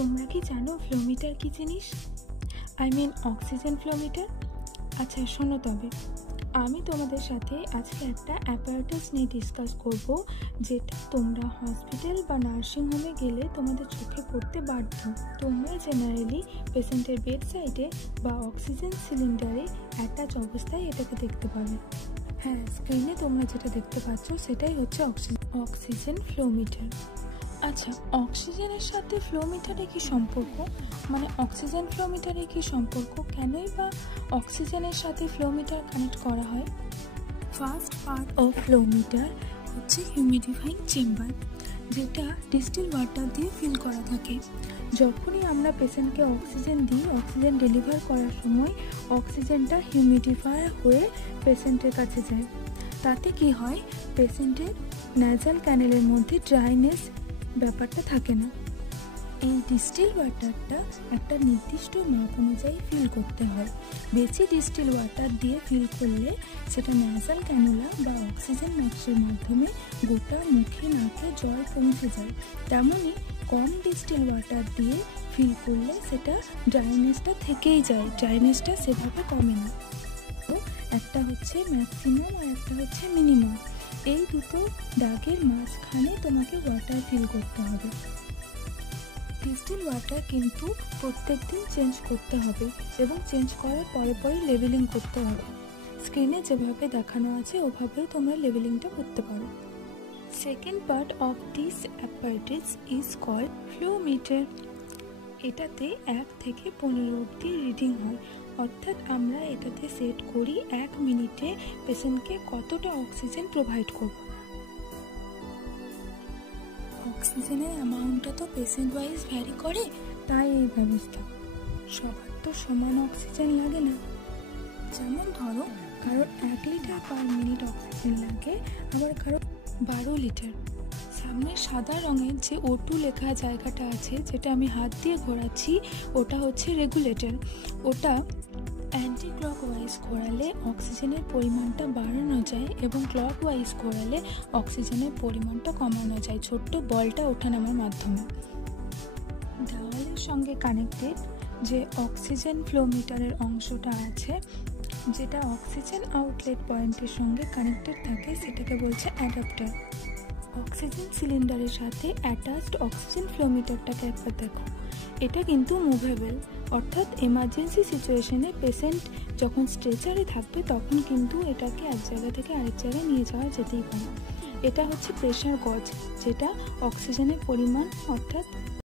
তোমরা কি জানো ফ্লোমিটার কি জিনিস? Oxygen flowmeter. আচ্ছা শোনো, তবে আমি তোমাদের সাথে আজকে একটা অ্যাপারেটাস নিয়ে ডিসকাস করব, যেটা তোমরা হসপিটাল বা নার্সিংহোমে গেলে তোমাদের চোখে পড়তে বাধ্য। তোমরা জেনারেলি পেশেন্টের বেড সাইডে বা অক্সিজেন সিলিন্ডারে অ্যাটাচ অবস্থায় এটাকে দেখতে পাবে। হ্যাঁ, স্ক্রিনে তোমরা যেটা দেখতে পাচ্ছ সেটাই হচ্ছে অক্সিজেন ফ্লোমিটার। আচ্ছা, অক্সিজেনের সাথে ফ্লোমিটারে কি সম্পর্ক? অক্সিজেন ফ্লোমিটারে কি সম্পর্ক? কেনই বা অক্সিজেনের সাথে ফ্লোমিটার কানেক্ট করা হয়? ফার্স্ট পার্ট অফ ফ্লোমিটার হচ্ছে হিউমিডিফাইং চেম্বার, যেটা ডিস্টিল ওয়াটার দিয়ে ফিল করা থাকে। যখনই আমরা পেশেন্টকে অক্সিজেন দিই, অক্সিজেন ডেলিভার করার সময় অক্সিজেনটা হিউমিডিফাই হয়ে পেশেন্টের কাছে যায়। তাতে কি হয়, পেশেন্টের ন্যাজাল ক্যানেলের মধ্যে ড্রাইনেস ব্যাপারটা থাকে না। এই ডিস্টিল ওয়াটারটা একটা নির্দিষ্ট মাপ অনুযায়ী ফিল করতে হয়। বেশি ডিস্টিল ওয়াটার দিয়ে ফিল করলে সেটা ন্যাজাল ক্যানুলা বা অক্সিজেন ম্যাক্সের মাধ্যমে গোটা মুখে নাকে জল পৌঁছে যায়। তেমনই কম ডিস্টিল ওয়াটার দিয়ে ফিল করলে সেটা ড্রাইনেসটা থেকেই যায়, ড্রাইনেসটা সেভাবে কমে না। তো একটা হচ্ছে ম্যাক্সিমাম আর একটা হচ্ছে মিনিমাম। এই দুটো দাগের মাঝখানে তোমাকে ওয়াটার ফিল করতে হবে। ডিস্টিল ওয়াটার কিন্তু প্রত্যেক দিন চেঞ্জ করতে হবে এবং চেঞ্জ করার পরে পরে লেভেলিং করতে হবে। স্ক্রিনে যেভাবে দেখানো আছে ওভাবেই তোমরা লেভেলিংটা করতে পারো। Second part of this apparatus is called flowmeter. এটাতে 1 থেকে 15 অবধি রিডিং হয়, অর্থাৎ আমরা এটাতে সেট করি 1 মিনিটে পেশেন্টকে কতটা অক্সিজেন প্রোভাইড করব। অক্সিজেনের অ্যামাউন্টটা তো পেশেন্ট ওয়াইজ ভ্যারি করে, তাই এই ব্যবস্থা। সবার তো সমান অক্সিজেন লাগে না। যেমন ধরো, কারোর 1 লিটার পার মিনিট অক্সিজেন লাগে, আবার কারো 12 লিটার। সামনে সাদা রঙের যে O2 লেখা জায়গাটা আছে, যেটা আমি হাত দিয়ে ঘোরাচ্ছি, ওটা হচ্ছে রেগুলেটর। ওটা অ্যান্টি ক্লকওয়াইজ ঘোরালে অক্সিজেনের পরিমাণটা বাড়ানো যায় এবং ক্লকওয়াইজ ঘোরালে অক্সিজেনের পরিমাণটা কমানো যায় ছোট্ট বলটা ওঠানামার মাধ্যমে। দেওয়ালের সঙ্গে কানেক্টেড যে অক্সিজেন ফ্লোমিটারের অংশটা আছে, যেটা অক্সিজেন আউটলেট পয়েন্টের সঙ্গে কানেক্টেড থাকে, সেটাকে বলছে অ্যাডাপ্টার। অক্সিজেন সিলিন্ডারের সাথে অ্যাটাচড অক্সিজেন ফ্লোমিটারটাকে একবার দেখো। এটা কিন্তু মুভেবল, অর্থাৎ এমার্জেন্সি সিচুয়েশনে পেশেন্ট যখন স্ট্রেচারে থাকবে তখন কিন্তু এটাকে এক জায়গা থেকে আরেক জায়গায় নিয়ে যাওয়া যেতেই পারে। এটা হচ্ছে প্রেশার গজ, যেটা অক্সিজেনের পরিমাণ অর্থাৎ